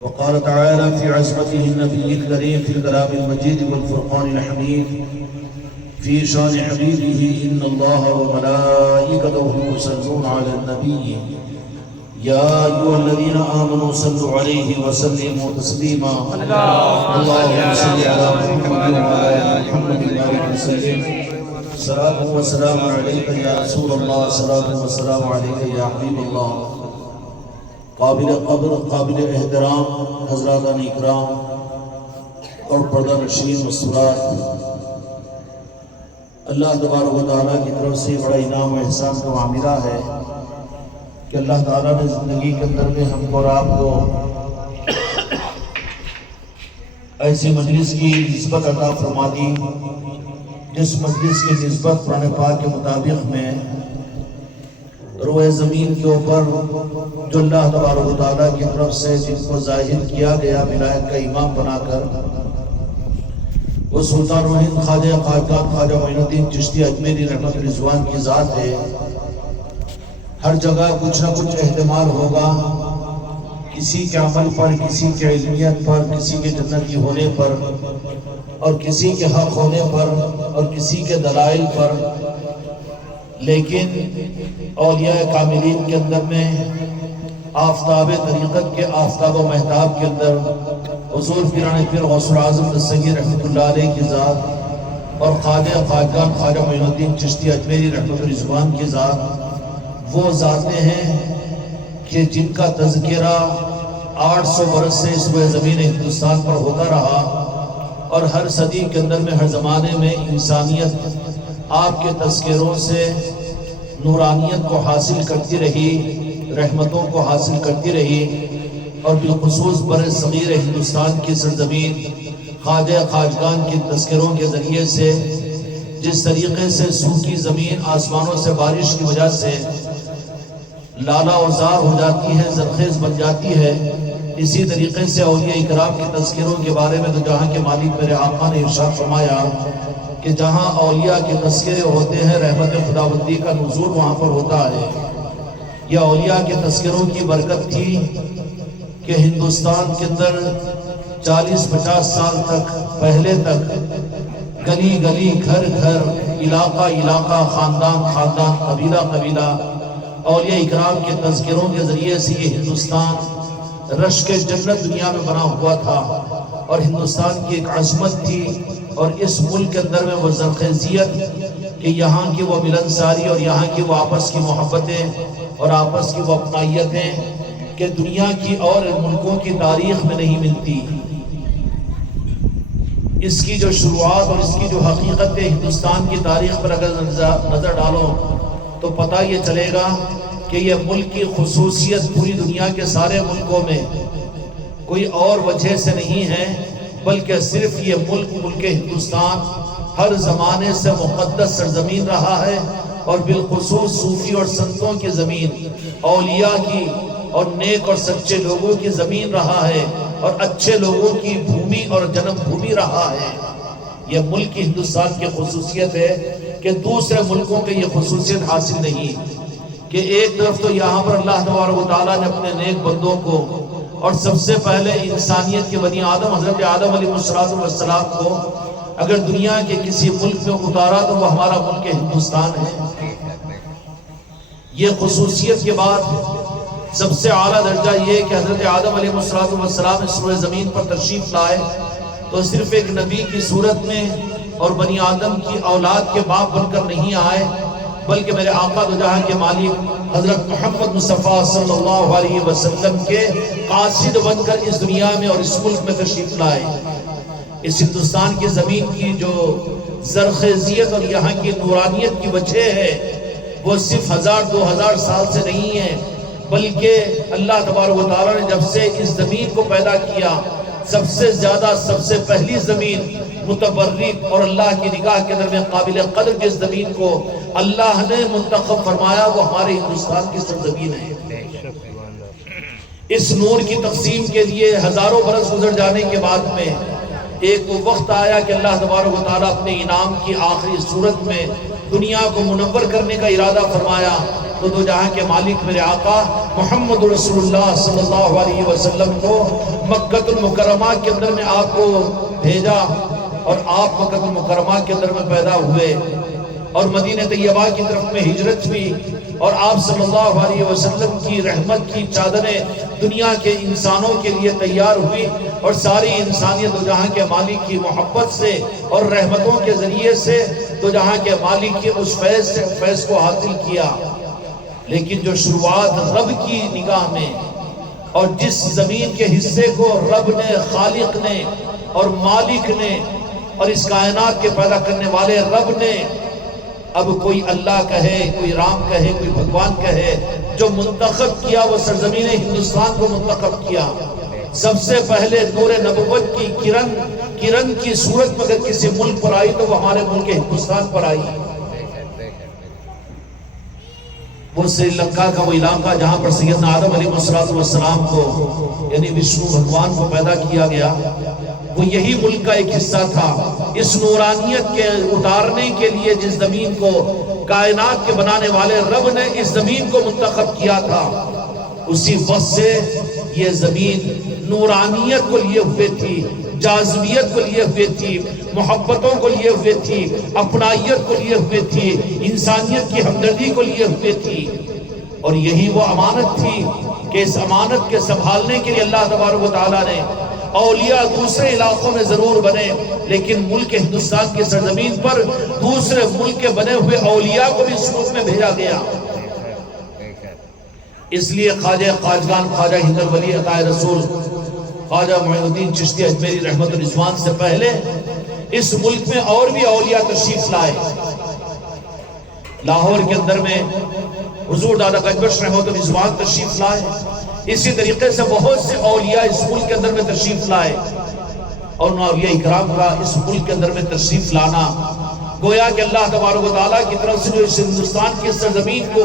وقال تعالى في عصمته النبي الكريم في الكلام المجيد والفرقان الحميد في شان حبيبه إن الله وملائكته يصلون على النبي يا أيها الذين آمنوا صلوا عليه وسلموا تسليما اللهم صل على محمد وعلى محمد وبارك وسلم صلاة وسلام عليك يا رسول الله صلاة وسلام عليك يا حبيب الله قابل قدر قابل احترام حضرات اکرام اور پردہ نشین مسورات، اللہ تبارک و تعالیٰ کی طرف سے بڑا انعام و احسان کا معاملہ ہے کہ اللہ تعالیٰ نے زندگی کے اندر میں ہم کو اور آپ کو ایسی مجلس کی نسبت عطا فرما دی جس مجلس کی نسبت قرآن پاک کے مطابق میں روئے زمین کے اوپر جو اللہ تبارک و تعالیٰ کی طرف سے جن کو ظاہر کیا گیا ولایت کا امام بنا کر، وہ سلطان و ہند خواجہ خاقان خواجہ معین الدین چشتی اجمیری رحمت رضوان کی ذات ہے۔ ہر جگہ کچھ نہ کچھ احتمال ہوگا، کسی کے عمل پر، کسی کے علمیت پر، کسی کے جنتی ہونے پر، اور کسی کے حق ہونے پر، اور کسی کے دلائل پر، لیکن اولیاء کاملین کے اندر میں آفتاب طریقت کے آفتاب و مہتاب کے اندر حضور پیران پیر غوث العظم دستگیر رحمت اللہ علیہ کی ذات اور خواجہ خاقان خواجہ معین الدین چشتی اجمیری رحمت رضوان کی ذات وہ ذاتیں ہیں کہ جن کا تذکرہ 800 برس سے اس روئے زمین ہندوستان پر ہوتا رہا، اور ہر صدی کے اندر میں ہر زمانے میں انسانیت آپ کے تذکروں سے نورانیت کو حاصل کرتی رہی، رحمتوں کو حاصل کرتی رہی، اور بالخصوص بر صغیر ہندوستان کی سرزمین خواجہ خاقان کے تذکروں کے ذریعے سے جس طریقے سے سوکھی زمین آسمانوں سے بارش کی وجہ سے لالا و زار ہو جاتی ہے، زرخیز بن جاتی ہے، اسی طریقے سے اولیاء اکرام کے تذکروں کے بارے میں تو جہاں کے مالک میرے آقا نے ارشاد فرمایا کہ جہاں اولیاء کے تذکرے ہوتے ہیں رحمت خداوندی کا نزول وہاں پر ہوتا ہے۔ یہ اولیاء کے تذکروں کی برکت تھی کہ ہندوستان کے اندر 40-50 سال تک پہلے تک گلی گلی، گھر گھر، علاقہ علاقہ، خاندان خاندان، قبیلہ قبیلہ اولیاء اکرام کے تذکروں کے ذریعے سے یہ ہندوستان رشک جنت دنیا میں بنا ہوا تھا، اور ہندوستان کی ایک عظمت تھی، اور اس ملک کے اندر میں وہ زرخیزیت کہ یہاں کی وہ ملنساری اور یہاں کی وہ آپس کی محبتیں اور آپس کی وہ اپنائیتیں کہ دنیا کی اور ملکوں کی تاریخ میں نہیں ملتی۔ اس کی جو شروعات اور اس کی جو حقیقت ہے ہندوستان کی تاریخ پر اگر نظر ڈالو تو پتہ یہ چلے گا کہ یہ ملک کی خصوصیت پوری دنیا کے سارے ملکوں میں کوئی اور وجہ سے نہیں ہے، بلکہ صرف یہ ملک ہندوستان ہر زمانے سے مقدس سرزمین رہا ہے، اور بالخصوص صوفی اور سنتوں کی زمین، اولیاء کی اور نیک اور سچے لوگوں کی زمین رہا ہے، اور اچھے لوگوں کی بھومی اور جنم بھومی رہا ہے۔ یہ ملک ہندوستان کی خصوصیت ہے کہ دوسرے ملکوں کے یہ خصوصیت حاصل نہیں کہ ایک طرف تو یہاں پر اللہ تبارک و تعالیٰ نے اپنے نیک بندوں کو، اور سب سے پہلے انسانیت کے بنی آدم حضرت آدم علیہ السلام کو اگر دنیا کے کسی ملک میں اتارا تو وہ ہمارا ملک ہندوستان ہے۔ یہ خصوصیت کے بعد سب سے اعلیٰ درجہ یہ کہ حضرت آدم علیہ السلام اس روئے زمین پر تشریف لائے تو صرف ایک نبی کی صورت میں اور بنی آدم کی اولاد کے باپ بن کر نہیں آئے، بلکہ میرے آقا دو جہاں کے مالک حضرت محمد مصطفیٰ صلی اللہ علیہ وسلم کے قاصد بن کر اس دنیا میں اور اس ملک میں تشریف لائے۔ اس ہندوستان کی زمین کی جو زرخیزیت اور یہاں کی نورانیت کی وجہ ہے وہ صرف 1000-2000 سال سے نہیں ہے، بلکہ اللہ تبارک و تعالیٰ نے جب سے اس زمین کو پیدا کیا، سب سے زیادہ سب سے پہلی زمین متبرک اور اللہ کی نگاہ کے اندر میں قابل قدر جس زمین کو اللہ نے منتخب فرمایا وہ ہمارے ہندوستان کی سرزمین ہے۔ اس نور کی تقسیم کے لیے ہزاروں برس گزر جانے کے بعد میں ایک وہ وقت آیا کہ اللہ تبارک و تعالیٰ اپنے انعام کی آخری صورت میں دنیا کو منور کرنے کا ارادہ فرمایا تو دو جہاں کے مالک میرے آقا محمد رسول اللہ صلی اللہ علیہ وسلم کو مکہ المکرمہ کے اندر میں آپ کو بھیجا، اور آپ مکہ المکرمہ کے اندر میں پیدا ہوئے اور مدینہ طیبہ کی طرف میں ہجرت ہوئی، اور آپ صلی اللہ علیہ وسلم کی رحمت کی چادریں دنیا کے انسانوں کے لیے تیار ہوئی، اور ساری انسانیت دو جہاں کے مالک کی محبت سے اور رحمتوں کے ذریعے سے دو جہاں کے مالک کے اس فیض کو حاصل کیا۔ لیکن جو شروعات رب کی نگاہ میں، اور جس زمین کے حصے کو رب نے، خالق نے اور مالک نے اور اس کائنات کے پیدا کرنے والے رب نے، اب کوئی اللہ کہے، کوئی رام کہے، کوئی بھگوان کہے، جو منتخب کیا وہ سرزمین ہندوستان کو منتخب کیا۔ سب سے پہلے نور نبوت کی کرن کی صورت میں اگر کسی ملک پر آئی تو وہ ہمارے ملک ہندوستان پر آئی۔ وہ سری لنکا کا وہ علاقہ جہاں پر سیدنا آدم علیہ السلام کو یعنی وشنو بھگوان کو پیدا کیا گیا، وہ یہی ملک کا ایک حصہ تھا۔ اس نورانیت کے اتارنے کے لیے جس زمین کو کائنات کے بنانے والے رب نے اس زمین کو منتخب کیا تھا، اسی وقت سے یہ زمین نورانیت کو لیے ہوئے تھی، جاذبیت کو لیے ہوئے تھی، محبتوں کو لیے ہوئے تھی، اپنائیت کو لیے ہوئے تھی، انسانیت کی ہمدردی کو لیے ہوئے تھی۔ اور یہی وہ امانت تھی کہ اس امانت کے سنبھالنے کے لیے اللہ تبارک و تعالیٰ نے اولیاء دوسرے علاقوں میں ضرور بنے، لیکن ملک ہندوستان کی سرزمین پر دوسرے ملک کے بنے ہوئے اولیاء کو بھی اس ملک میں بھیجا گیا۔ اس لیے خواجہ خواجگان خواجہ ہند ولی عطائے رسول خواجہ معین الدین چشتی اجمیری رحمت الرضوان سے پہلے اس ملک میں اور بھی اولیاء تشریف لائے۔ لاہور کے اندر میں حضور دادا گنج رحمت الرضوان تشریف لائے، اسی طریقے سے بہت سے اولیاء اس ملک کے اندر میں تشریف لائے، اور ان اولیاء اکرام کا اس ملک کے اندر میں تشریف لانا گویا کہ اللہ تبارک و تعالیٰ کی طرف سے جو اس ہندوستان کی سرزمین کو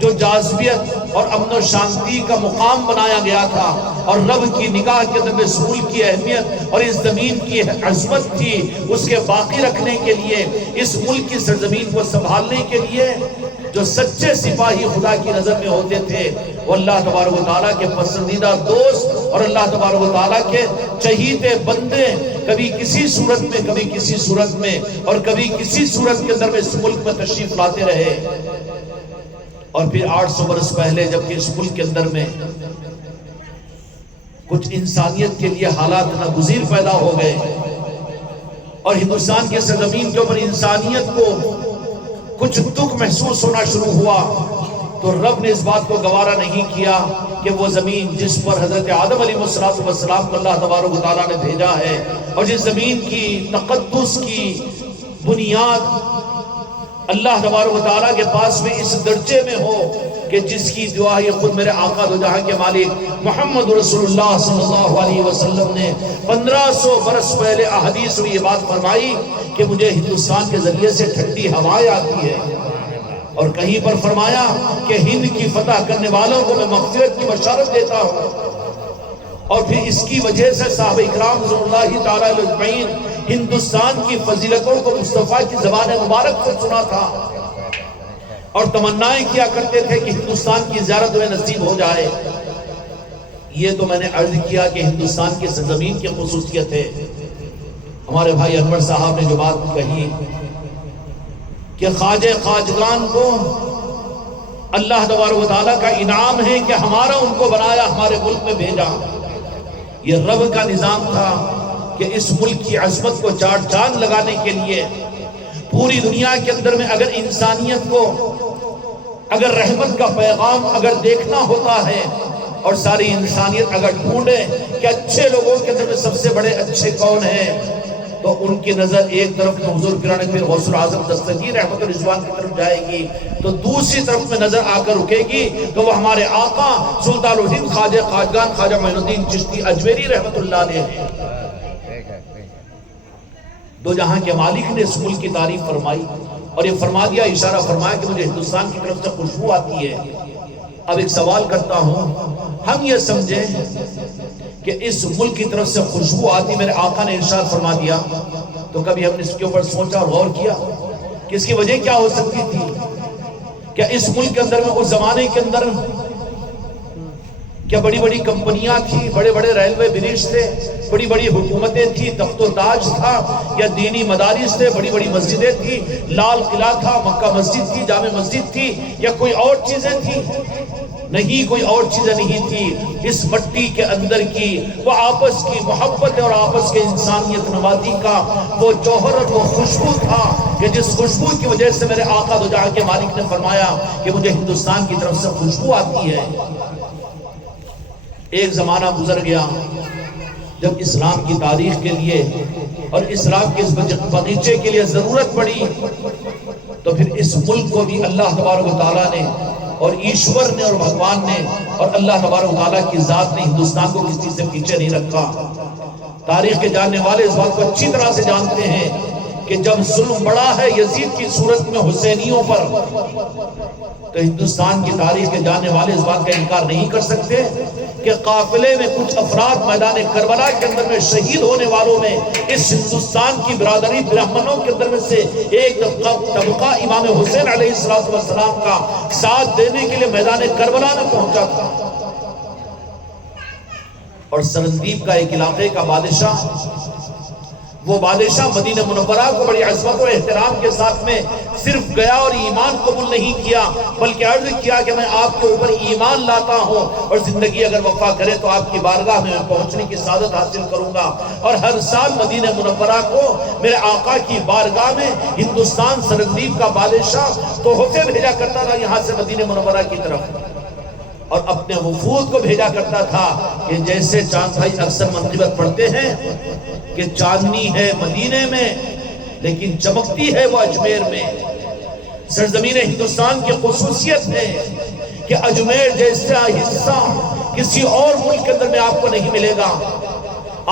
جو جاذبیت اور امن و شانتی کا مقام بنایا گیا تھا، اور رب کی نگاہ کے اندر اس ملک کی اہمیت اور اس زمین کی عظمت تھی، اس کے باقی رکھنے کے لیے، اس ملک کی سرزمین کو سنبھالنے کے لیے جو سچے سپاہی خدا کی نظر میں ہوتے تھے وہ اللہ تبارک و تعالیٰ کے پسندیدہ دوست اور اللہ تبارک و تعالیٰ کے چہیتے بندے، کبھی کسی صورت میں، کبھی کسی صورت میں، اور کبھی کسی صورت کے اندر میں اس ملک میں تشریف لاتے رہے۔ اور پھر 800 برس پہلے جبکہ اس ملک کے اندر میں کچھ انسانیت کے لیے حالات ناگزیر پیدا ہو گئے، اور ہندوستان کے سرزمین کے اوپر انسانیت کو کچھ دکھ محسوس ہونا شروع ہوا، تو رب نے اس بات کو گوارا نہیں کیا کہ وہ زمین جس پر حضرت آدم علیہ السلام کو اللہ تبارک و تعالیٰ نے بھیجا ہے، اور جس زمین کی تقدس کی بنیاد اللہ تبارک و تعالیٰ کے پاس میں اس درجے میں ہو کہ جس کی دعا یہ خود میرے آقا دو جہاں کے مالک محمد رسول اللہ صلی اللہ علیہ وسلم نے 1500 برس پہلے احادیث میں یہ بات فرمائی کہ مجھے ہندوستان کے ذریعے سے ٹھنڈی ہوائیں آتی ہے، اور کہیں پر فرمایا کہ ہند کی فتح کرنے والوں کو میں مغفرت کی بشارت دیتا ہوں۔ اور پھر اس کی وجہ سے صحابہ اکرام رضی اللہ تعالیٰ علیہ اجمعین ہندوستان کی فضیلتوں کو مصطفیٰ کی زبان مبارک سے سنا تھا، اور تمنائیں کیا کرتے تھے کہ ہندوستان کی زیارت میں نصیب ہو جائے۔ یہ تو میں نے عرض کیا کہ ہندوستان کی سرزمین کی خصوصیت ہے۔ ہمارے بھائی انور صاحب نے جو بات کہی کہ خواجہ خواجگان کو اللہ تبارک و تعالیٰ کا انعام ہے کہ ہمارا ان کو بنایا، ہمارے ملک میں بھیجا، یہ رب کا نظام تھا کہ اس ملک کی عظمت کو چار چاند لگانے کے لیے پوری دنیا کے اندر میں اگر انسانیت کو اگر رحمت کا پیغام اگر دیکھنا ہوتا ہے، اور ساری انسانیت اگر ڈھونڈے کہ اچھے لوگوں کے اندر میں سب سے بڑے اچھے کون ہیں، تو ان کی نظر ایک طرف میں حضور پیران پیر غوث العظم دستگیر رحمت الرضوان کی طرف جائے گی، تو دوسری طرف میں نظر آ کر رکے گی تو وہ ہمارے آقا سلطان الہند خواجہ خواجگان خواجہ معین الدین چشتی اجمیری رحمت اللہ علیہ ہیں۔ دو جہاں کے مالک نے اس ملک کی تعریف فرمائی، اور یہ فرما دیا، اشارہ فرمایا کہ مجھے ہندوستان کی طرف سے خوشبو آتی ہے۔ اب ایک سوال کرتا ہوں، ہم یہ سمجھیں کہ اس ملک کی طرف سے خوشبو آتی، میرے آقا نے ارشاد فرما دیا، تو کبھی ہم نے اس کے اوپر سوچا اور غور کیا کہ اس کی وجہ کیا ہو سکتی تھی؟ کیا اس ملک کے اندر میں اس زمانے کے اندر کیا بڑی بڑی کمپنیاں تھیں، بڑے بڑے ریلوے برج تھے، بڑی بڑی حکومتیں تھیں، تخت و تاج تھا، یا دینی مدارس تھے، بڑی بڑی مسجدیں تھیں، لال قلعہ تھا، مکہ مسجد تھی، جامع مسجد تھی، یا کوئی اور چیزیں تھیں؟ نہیں، کوئی اور چیزیں نہیں تھی۔ اس مٹی کے اندر کی وہ آپس کی محبت اور آپس کے انسانیت نوازی کا وہ جوہر اور وہ خوشبو تھا کہ جس خوشبو کی وجہ سے میرے آقا دو جہاں کے مالک نے فرمایا کہ مجھے ہندوستان کی طرف سے خوشبو آتی ہے۔ ایک زمانہ گزر گیا جب اسلام کی تاریخ کے لیے اور اسلام کے اس بغیچے کے لیے ضرورت پڑی، تو پھر اس ملک کو بھی اللہ تبارک و تعالیٰ نے اور ایشور نے اور بھگوان نے اور اللہ تبارک و تعالیٰ کی ذات نے ہندوستان کو کسی سے پیچھے نہیں رکھا۔ تاریخ کے جاننے والے اس بات کو اچھی طرح سے جانتے ہیں کہ جب ظلم بڑا ہے یزید کی صورت میں حسینیوں پر، تو ہندوستان کی تاریخ کے جاننے والے اس بات کا انکار نہیں کر سکتے کہ قافلے میں کچھ افراد میدان کربلا کے اندر میں شہید ہونے والوں میں اس ہندوستان کی برادری برہمنوں کے اندر میں سے ایک طبقہ امام حسین علیہ السلام کا ساتھ دینے کے لیے میدان کربلا میں پہنچا تھا۔ اور سرندیپ کا ایک علاقے کا بادشاہ، وہ بادشاہ مدینہ منورہ کو بڑی عظمت و احترام کے ساتھ میں صرف گیا اور ایمان قبول نہیں کیا، بلکہ عرض کیا کہ میں آپ کے اوپر ایمان لاتا ہوں اور زندگی اگر وفا کرے تو آپ کی بارگاہ میں پہنچنے کی سعادت حاصل کروں گا۔ اور ہر سال مدینہ منورہ کو میرے آقا کی بارگاہ میں ہندوستان سرندیپ کا بادشاہ تحفے بھیجا کرتا تھا یہاں سے مدینہ منورہ کی طرف، اور اپنے وفود کو بھیجا کرتا تھا کہ جیسے چاند بھائی اکثر منقبت پڑھتے ہیں کہ چاندنی ہے مدینے میں لیکن چمکتی ہے وہ اجمیر میں۔ سرزمین ہندوستان کی خصوصیت ہے کہ اجمیر جیسا حصہ کسی اور ملک کے اندر میں آپ کو نہیں ملے گا۔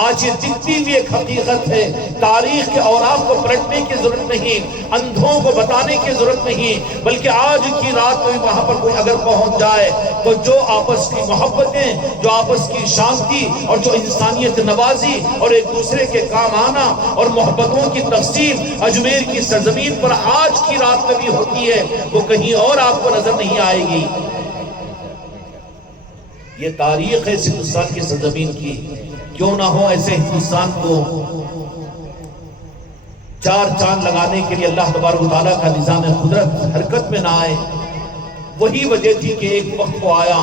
آج یہ دکھتی بھی ایک حقیقت ہے، تاریخ کے اوراق کو پلٹنے کی ضرورت نہیں، اندھوں کو بتانے کی ضرورت نہیں، بلکہ آج کی رات میں وہاں پر کوئی اگر پہنچ جائے تو جو آپس کی محبتیں، جو آپس کی شانتی اور جو انسانیت نوازی اور ایک دوسرے کے کام آنا اور محبتوں کی تقسیم اجمیر کی سرزمین پر آج کی رات میں بھی ہوتی ہے، وہ کہیں اور آپ کو نظر نہیں آئے گی۔ یہ تاریخ ہے ہندوستان کی سرزمین کی۔ کیوں نہ ہو ایسے ہندوستان کو چار چاند لگانے کے لیے اللہ تبارک و تعالیٰ کا نظام قدرت حرکت میں نہ آئے۔ وہی وجہ تھی کہ ایک وقت کو آیا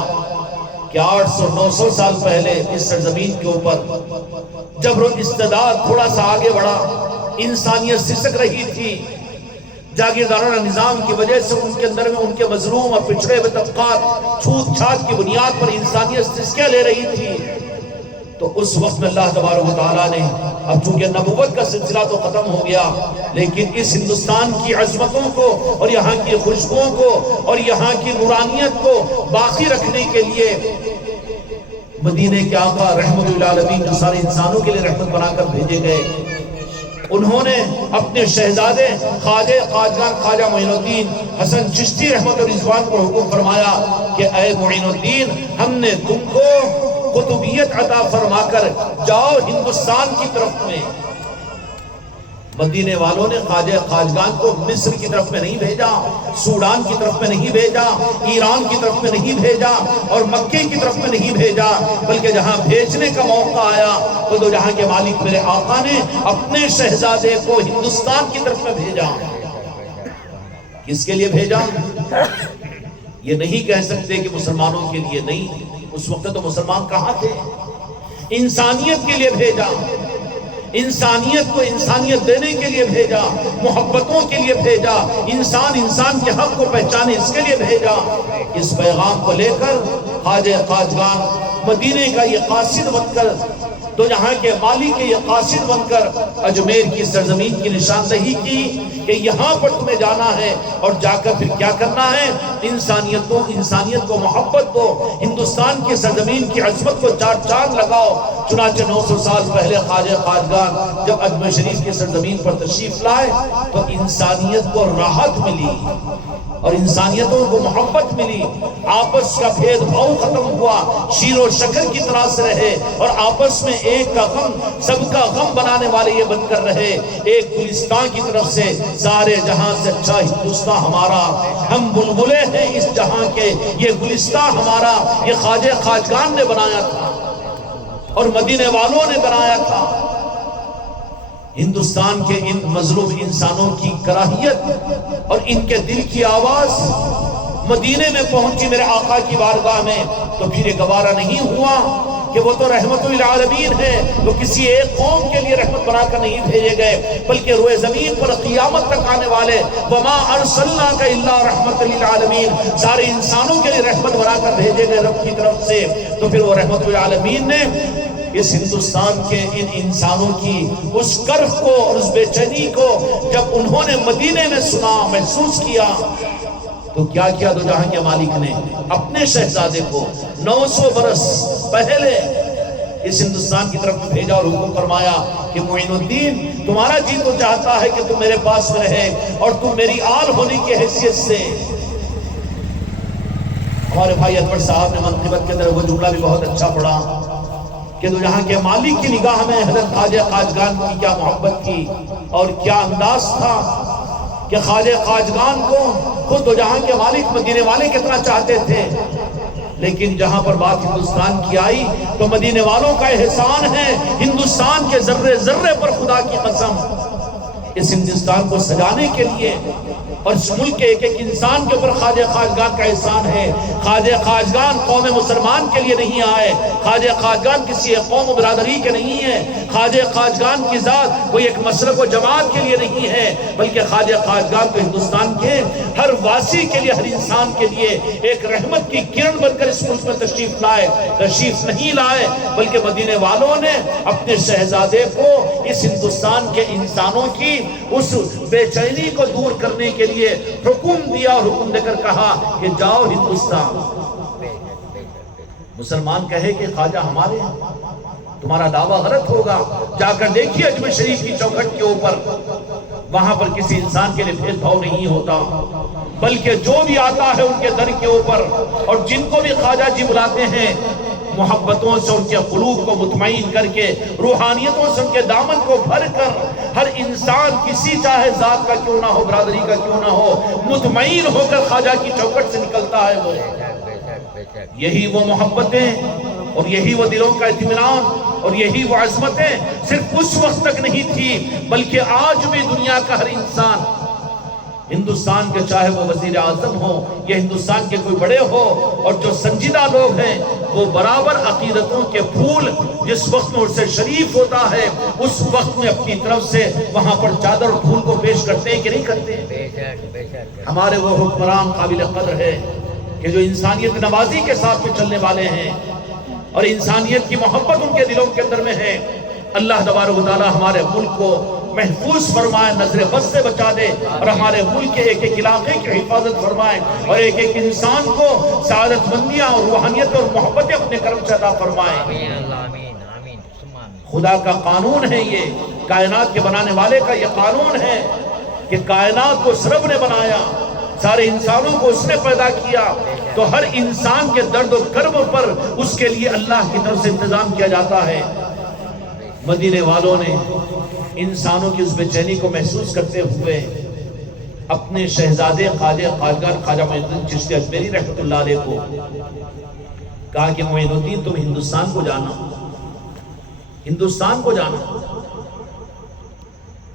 کہ 800-900 سال پہلے اس سرزمین کے اوپر جبر و استعداد تھوڑا سا آگے بڑھا، انسانیت سسک رہی تھی، جاگیردارانہ نظام کی وجہ سے ان کے اندر میں ان کے مظلوم اور پچھڑے ہوئے طبقات چھوت چھات کی بنیاد پر انسانیت سسکیاں لے رہی تھی۔ تو اس وقت میں اللہ تبارک و تعالیٰ نے، اب چونکہ نبوت کا سلسلہ تو ختم ہو گیا، لیکن اس ہندوستان کی عظمتوں کو اور یہاں کی خوشبوؤں کو اور یہاں کی نورانیت کو باقی رکھنے کے لیے مدینے کے آقا رحمت للعالمین جو سارے انسانوں کے لیے رحمت بنا کر بھیجے گئے، انہوں نے اپنے شہزادے خواجہ معین الدین حسن چشتی رحمت و رضوان کو حکم فرمایا کہ اے معین الدین، ہم نے تم کو قطبیت عطا فرما کر جاؤ ہندوستان کی طرف میں۔ مدینے والوں نے خواجہ خواجگان کو مصر کی طرف میں نہیں بھیجا، سوڈان کی طرف میں نہیں بھیجا، ایران کی طرف میں نہیں بھیجا اور مکے کی طرف میں نہیں بھیجا، بلکہ جہاں بھیجنے کا موقع آیا تو دو جہاں کے مالک میرے آقا نے اپنے شہزادے کو ہندوستان کی طرف میں بھیجا۔ کس کے لیے بھیجا؟ یہ نہیں کہہ سکتے کہ مسلمانوں کے لیے نہیں، اس وقت تو مسلمان کہاں تھے؟ انسانیت کے لیے بھیجا، انسانیت کو انسانیت دینے کے لیے بھیجا، محبتوں کے لیے بھیجا، انسان کے حق کو پہچانے اس کے لیے بھیجا۔ اس پیغام کو لے کر خواجہ خواجگان مدینے کا یہ قاصد بن کر، تو یہاں کے مالک کے یہ قاصد بن کر اجمیر کی سرزمین کی نشاندہی کی کہ یہاں پر تمہیں جانا ہے اور جا کر پھر کیا کرنا ہے؟ انسانیت کو محبت دو، ہندوستان کی سرزمین کی عظمت کو چار چاند لگاؤ۔ چنانچہ 900 سال پہلے خواجہ خواجگان جب اجمیر شریف کی سرزمین پر تشریف لائے تو انسانیت کو راحت ملی، اور انسانیتوں کو محبت ملی، آپس کا بھید بھاؤ ختم ہوا، شیر و شکر کی طرح سے رہے، اور آپس میں ایک کا غم سب کا غم بنانے والے یہ بن کر رہے۔ ایک گلستان کی طرف سے سارے جہاں سے اچھا ہندوستان ہمارا، ہم بلبلے ہیں اس جہاں کے، یہ گلستان ہمارا، یہ خواجہ خواجگان نے بنایا تھا اور مدینے والوں نے بنایا تھا۔ ہندوستان کے ان مظلوم انسانوں کی کراہیت اور ان کے دل کی آواز مدینے میں پہنچی میرے آقا کی بارگاہ میں، تو پھر یہ گوارا نہیں ہوا کہ وہ تو رحمت للعالمین ہے، وہ کسی ایک قوم کے لیے رحمت بنا کر نہیں بھیجے گئے، بلکہ روئے زمین پر قیامت تک آنے والے وَمَا أَرْسَلْنَاكَ إِلَّا رَحْمَةً لِلْعَالَمِينَ سارے انسانوں کے لیے رحمت بنا کر بھیجے گئے رب کی طرف سے۔ تو پھر وہ رحمت للعالمین نے اس ہندوستان کے ان انسانوں کی اس کرب کو اور اس بے چینی کو جب انہوں نے مدینے میں سنا، محسوس کیا، تو کیا کیا دو جہاں کے مالک نے؟ اپنے شہزادے کو 900 برس پہلے اس ہندوستان کی طرف بھیجا اور حکم فرمایا کہ معین الدین تمہارا جی تو چاہتا ہے کہ تم میرے پاس میں رہے اور تم میری آل ہونے کی حیثیت سے۔ ہمارے بھائی اکبر صاحب نے منقبت کے اندر وہ جملہ بھی بہت اچھا پڑھا کہ دو جہاں کے مالک کی نگاہ میں حضرت خواجہ خواجگان کی کیا محبت کی اور کیا انداز تھا کہ خواجہ خواجگان کو خود دو جہاں کے مالک مدینے والے کتنا چاہتے تھے، لیکن جہاں پر بات ہندوستان کی آئی تو مدینے والوں کا احسان ہے، ہندوستان کے ذرے ذرے پر خدا کی قسم اس ہندوستان کو سجانے کے لیے اور اس ملک کے ایک ایک انسان کے اوپر خواجہ خواجگان کا احسان ہے۔ خواجہ خواجگان قوم مسلمان کے لیے نہیں آئے، خواجہ خواجگان کسی ایک قوم و برادری کے نہیں ہے، خواجہ خواجگان کی ذات کوئی ایک مسلک و جماعت کے لیے نہیں ہے، بلکہ خواجہ خواجگان کو ہندوستان کے ہر واسی کے لیے، ہر انسان کے لیے ایک رحمت کی کرن بن کر اس ملک میں تشریف نہیں لائے، بلکہ مدینے والوں نے اپنے شہزادے کو اس ہندوستان کے انسانوں کی اس بے چینی کو دور کرنے کے لیے حکم دیا اور حکم دے کر کہا کہ جاؤ ہندوستان۔ مسلمان کہے کہ خواجہ ہمارے ہیں، تمہارا دعویٰ غلط ہوگا، جا کر دیکھیے اجمیر شریف کی چوکھٹ کے اوپر، وہاں پر کسی انسان کے لیے بھید بھاؤ نہیں ہوتا، بلکہ جو بھی آتا ہے ان کے در کے اوپر اور جن کو بھی خواجہ جی بلاتے ہیں، محبتوں سے ان کے قلوب کو مطمئن کر کے، روحانیتوں سے ان کے دامن کو بھر کر، ہر انسان کسی چاہے ذات کا کیوں نہ ہو، برادری کا کیوں نہ ہو، مطمئن ہو کر خواجہ کی چوکھٹ سے نکلتا ہے۔ وہ یہی وہ محبتیں اور یہی وہ دلوں کا اطمینان اور یہی وہ عظمتیں صرف اس وقت تک نہیں تھی، بلکہ آج بھی دنیا کا ہر انسان، ہندوستان کے چاہے وہ وزیر اعظم ہو یا ہندوستان کے کوئی بڑے ہو اور جو سنجیدہ لوگ ہیں، وہ برابر عقیدتوں کے پھول جس وقت میں اسے شریف ہوتا ہے اس وقت میں اپنی طرف سے وہاں پر چادر اور پھول کو پیش کرتے ہیں کہ نہیں کرتے؟ ہمارے وہ حکمران قابل قدر ہے کہ جو انسانیت نوازی کے ساتھ میں چلنے والے ہیں اور انسانیت کی محبت ان کے دلوں کے اندر میں ہے۔ اللہ تبارک و تعالی ہمارے ملک کو محفوظ فرمائے، نظر بد سے بچا دے اور ہمارے ملک کے ایک ایک علاقے کی حفاظت فرمائے اور ایک ایک انسان کو سعادت مندیاں اور روحانیت اور محبت اپنے کرم سے عطا فرمائے۔ خدا کا قانون ہے یہ، کائنات کے بنانے والے کا یہ قانون ہے کہ کائنات کو رب نے بنایا، سارے انسانوں کو اس نے پیدا کیا، تو ہر انسان کے درد و کرب پر اس کے لیے اللہ کی طرف سے انتظام کیا جاتا ہے۔ مدینے والوں نے انسانوں کی اس بے چینی کو محسوس کرتے ہوئے اپنے شہزادے خواجہ خواجگان خواجہ معین الدین چشتی اجمیری رحمۃ اللہ علیہ کو کہا کہ معین الدین تم ہندوستان کو جانا، ہندوستان کو جانا۔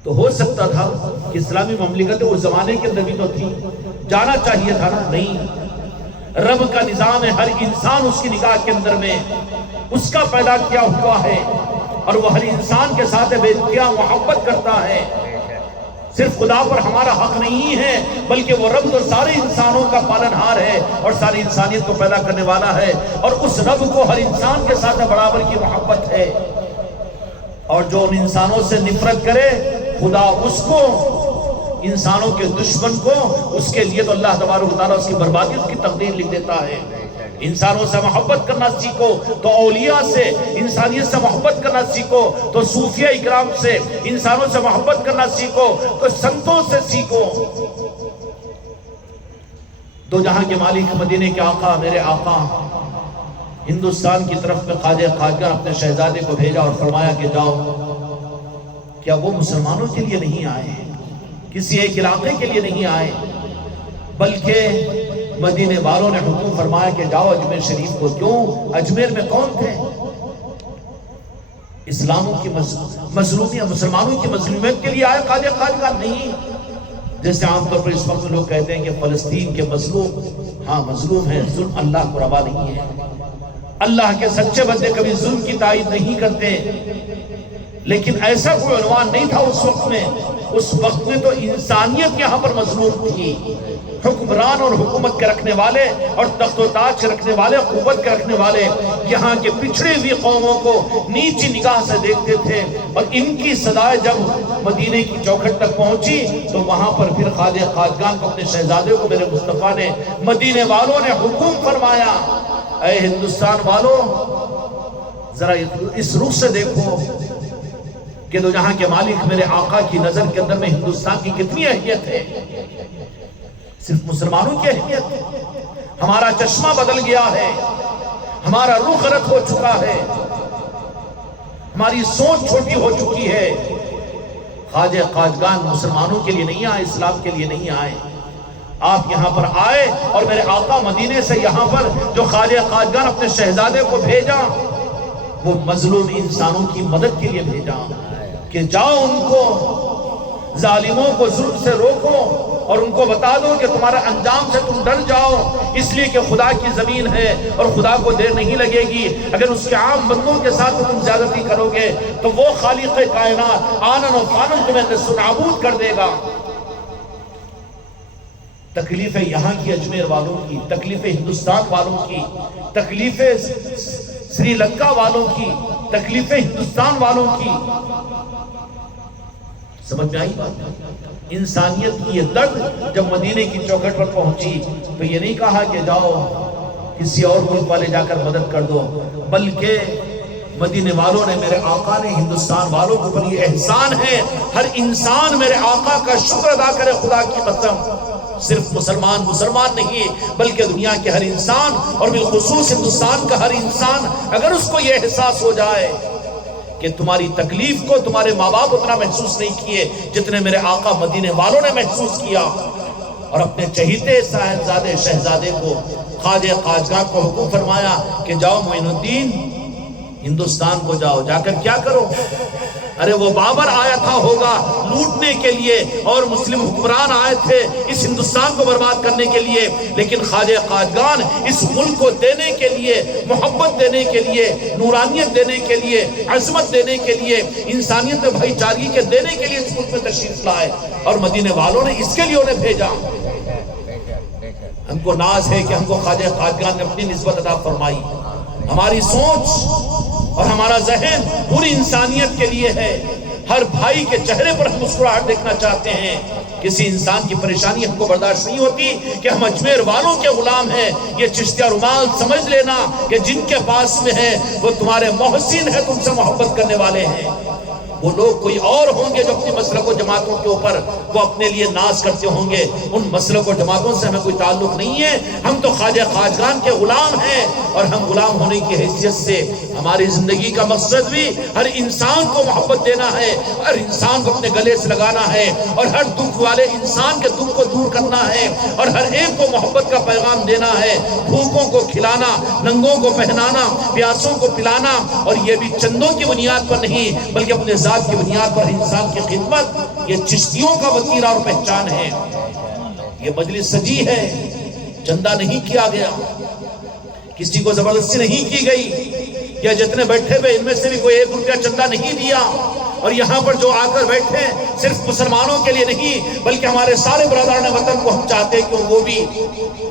تو ہو سکتا تھا کہ اسلامی مملکتیں اس زمانے کے اندر بھی تو تھی، جانا چاہیے تھا نا، نہیں، رب کا نظام ہے، ہر انسان اس کی نگاہ کے اندر میں اس کا پیدا کیا ہوا ہے اور وہ ہر انسان کے ساتھ بے انتہا محبت کرتا ہے۔ صرف خدا پر ہمارا حق نہیں ہے، بلکہ وہ رب تو سارے انسانوں کا پالنہار ہے اور ساری انسانیت کو پیدا کرنے والا ہے، اور اس رب کو ہر انسان کے ساتھ برابر کی محبت ہے، اور جو ان انسانوں سے نفرت کرے خدا اس کو، انسانوں کے دشمن کو، اس کے لیے تو اللہ تبارک و تعالیٰ اس کی بربادی، اس کی تقدیر لکھ دیتا ہے۔ انسانوں سے محبت کرنا سیکھو تو اولیاء سے، انسانیت سے محبت کرنا سیکھو تو صوفیہ اکرام سے، انسانوں سے محبت کرنا سیکھو تو سنتوں سے سیکھو۔ تو جہاں کے مالک مدینے کے آقا میرے آقا ہندوستان کی طرف میں خواجہ خواجگاں اپنے شہزادے کو بھیجا اور فرمایا کہ جاؤ. کیا وہ مسلمانوں کے لیے نہیں آئے، کسی ایک علاقے کے لیے نہیں آئے، بلکہ مدینے والوں نے حکم فرمایا کہ جاؤ اجمیر شریف کو. کیوں؟ اجمیر میں کون تھے؟ اسلاموں کی مظلومیت، مسلمانوں کی مظلومیت کے لیے آئے خواجہ خواجگاں نہیں. جیسے عام طور پر اس وقت لوگ کہتے ہیں کہ فلسطین کے مظلوم، ہاں مظلوم ہیں، ظلم اللہ کو روا نہیں ہے. اللہ کے سچے بندے کبھی ظلم کی تائید نہیں کرتے، لیکن ایسا کوئی عنوان نہیں تھا اس وقت میں. اس وقت میں تو انسانیت یہاں پر مظلوم تھی. حکمران اور حکومت کے رکھنے والے اور تخت و تاج کے رکھنے والے، قوت کے رکھنے والے یہاں کے پچھڑے ہوئی قوموں کو نیچی نگاہ سے دیکھتے تھے. اور ان کی صدائے جب مدینے کی چوکھٹ تک پہنچی تو وہاں پر پھر خواجہ خواجگاں کو، اپنے شہزادے کو میرے مصطفیٰ نے، مدینے والوں نے حکم فرمایا، اے ہندوستان والوں ذرا اس رخ سے دیکھو کہ تو جہاں کے مالک میرے آقا کی نظر کے اندر میں ہندوستان کی کتنی اہمیت ہے. صرف مسلمانوں کی اہمیت. ہمارا چشمہ بدل گیا ہے، ہمارا رخ غلط ہو چکا ہے، ہماری سوچ چھوٹی ہو چکی ہے. خواجہ خواجگاں مسلمانوں کے لیے نہیں آئے، اسلام کے لیے نہیں آئے. آپ یہاں پر آئے اور میرے آقا مدینے سے یہاں پر جو خواجہ خواجگاں اپنے شہزادے کو بھیجا، وہ مظلوم انسانوں کی مدد کے لیے بھیجا کہ جاؤ ان کو، ظالموں کو ظلم سے روکو اور ان کو بتا دو کہ تمہارا انجام سے تم ڈر جاؤ، اس لیے کہ خدا کی زمین ہے اور خدا کو دیر نہیں لگے گی. اگر اس کے عام بندوں کے ساتھ تم زیادتی کرو گے تو وہ خالق کائنات آنن و فانن تمہیں نصف و نابود کر دے گا. تکلیفیں یہاں کی اجمیر والوں کی، تکلیفیں ہندوستان والوں کی، تکلیفیں سری لنکا والوں کی، تکلیفیں ہندوستان والوں کی. سمجھ میں آئی بات؟ انسانیت کی یہ درد جب مدینے کی چوکھٹ پر پہنچی تو یہ نہیں کہا کہ جاؤ کسی اور ملک والے جا کر مدد کر دو، بلکہ مدینے والوں نے، میرے آقا نے ہندوستان والوں کے اوپر یہ احسان ہے. ہر انسان میرے آقا کا شکر ادا کرے. خدا کی قسم صرف مسلمان نہیں بلکہ دنیا کے ہر انسان اور بالخصوص ہندوستان کا ہر انسان اگر اس کو یہ احساس ہو جائے کہ تمہاری تکلیف کو تمہارے ماں باپ اتنا محسوس نہیں کیے جتنے میرے آقا مدینے والوں نے محسوس کیا، اور اپنے چہیتے صاحبزادے شہزادے کو، خواجہ خواجگاں کو حکم فرمایا کہ جاؤ معین الدین ہندوستان کو جاؤ. جا کر کیا کرو؟ ارے وہ بابر آیا تھا ہوگا لوٹنے کے لیے اور مسلم حکمران آئے تھے اس ہندوستان کو برباد کرنے کے لیے، لیکن خواجہ خواجگان اس ملک کو دینے کے لیے، محبت دینے کے لیے، نورانیت دینے کے لیے، عظمت دینے کے لیے، انسانیت میں بھائی چارگی کے دینے کے لیے اس ملک میں تشریف لائے. اور مدینے والوں نے اس کے لیے انہیں بھیجا. ہم کو ناز ہے کہ ہم کو خواجہ خواجگان نے اپنی نسبت عطا فرمائی. ہماری سوچ اور ہمارا ذہن پوری انسانیت کے لیے ہے. ہر بھائی کے چہرے پر ہم مسکراہٹ دیکھنا چاہتے ہیں. کسی انسان کی پریشانی ہم کو برداشت نہیں ہوتی کہ ہم اجمیر والوں کے غلام ہیں. یہ چشتیہ رومال سمجھ لینا کہ جن کے پاس میں ہے وہ تمہارے محسن ہیں، تم سے محبت کرنے والے ہیں. وہ لوگ کوئی اور ہوں گے جو اپنی مسلک و جماعتوں کے اوپر وہ اپنے لیے ناز کرتے ہوں گے. ان مسلک و جماعتوں سے ہمیں کوئی تعلق نہیں ہے. ہم تو خواجہ خواجگان کے غلام ہیں، اور ہم غلام ہونے کی حیثیت سے ہماری زندگی کا مقصد بھی ہر انسان کو محبت دینا ہے، ہر انسان کو اپنے گلے سے لگانا ہے، اور ہر دکھ والے انسان کے دکھ کو دور کرنا ہے، اور ہر ایک کو محبت کا پیغام دینا ہے. بھوکوں کو کھلانا، ننگوں کو پہنانا، پیاسوں کو پلانا، اور یہ بھی چندوں کی بنیاد پر نہیں بلکہ اپنے ذات کی بنیاد پر انسان کی خدمت. یہ چشتیوں کا وتیرہ اور پہچان ہے. یہ مجلس سجی ہے، چندہ نہیں کیا گیا، کسی کو زبردستی نہیں کی گئی، یا جتنے بیٹھے ہوئے ان میں سے بھی کوئی 1 روپیہ چندہ نہیں دیا. اور یہاں پر جو آ کر بیٹھے صرف مسلمانوں کے لیے نہیں بلکہ ہمارے سارے برادران وطن کو ہم چاہتے ہیں کہ وہ بھی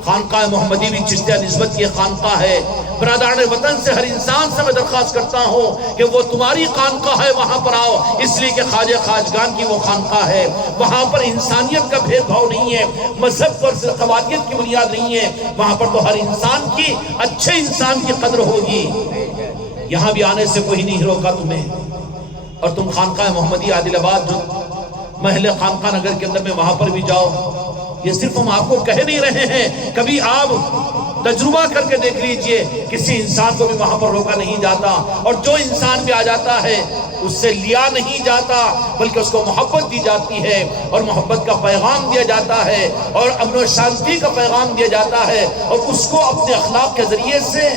خانقاہ محمدی بھی چشتیہ نسبت کی خانقاہ ہے. برادران وطن سے ہر انسان سے میں درخواست کرتا ہوں کہ وہ تمہاری خانقاہ ہے، وہاں پر آؤ، اس لیے کہ خواجہ خواجگان کی وہ خانقاہ ہے. وہاں پر انسانیت کا بھید بھاؤ نہیں ہے، مذہب پر قوالیت کی بنیاد نہیں ہے. وہاں پر تو ہر انسان کی، اچھے انسان کی قدر ہوگی. یہاں بھی آنے سے کوئی نہیں روکا تمہیں. اور تم خانقاہ محمدی عادل آباد جو محل خانقاہ نگر کے اندر میں وہاں پر بھی جاؤ. یہ صرف ہم آپ کو کہہ نہیں رہے ہیں، کبھی آپ تجربہ کر کے دیکھ لیجئے، کسی انسان کو بھی وہاں پر روکا نہیں جاتا، اور جو انسان بھی آ جاتا ہے اس سے لیا نہیں جاتا، بلکہ اس کو محبت دی جاتی ہے، اور محبت کا پیغام دیا جاتا ہے، اور امن و شانتی کا پیغام دیا جاتا ہے، اور اس کو اپنے اخلاق کے ذریعے سے،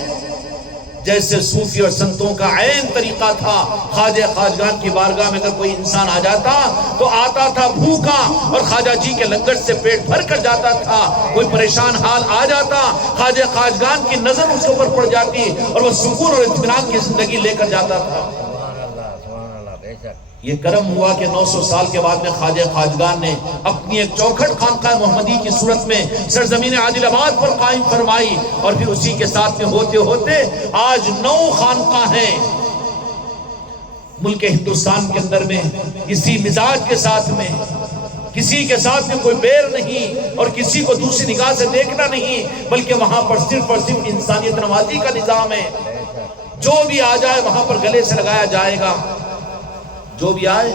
جیسے صوفی اور سنتوں کا عین طریقہ تھا، خواجہ خواجگان کی بارگاہ میں اگر کوئی انسان آ جاتا تو آتا تھا بھوکا، اور خواجہ جی کے لنگر سے پیٹ بھر کر جاتا تھا۔ کوئی پریشان حال آ جاتا، خواجہ خواجگان کی نظر اس کے اوپر پڑ جاتی، اور وہ سکون اور اطمینان کی زندگی لے کر جاتا تھا۔ یہ کرم ہوا کہ 900 سال کے بعد میں خواجہ خواجگان نے اپنی ایک چوکھٹ خانقاہ محمدی کی صورت میں سرزمین عادل آباد پر قائم فرمائی، اور پھر اسی کے ساتھ میں ہوتے ہوتے آج 9 خانقاہ ہیں ملک ہندوستان کے اندر میں، اسی مزاج کے ساتھ میں، کسی کے ساتھ میں کوئی بیر نہیں، اور کسی کو دوسری نگاہ سے دیکھنا نہیں، بلکہ وہاں پر صرف اور صرف انسانیت نوازی کا نظام ہے۔ جو بھی آ جائے وہاں پر گلے سے لگایا جائے گا، جو بھی آئے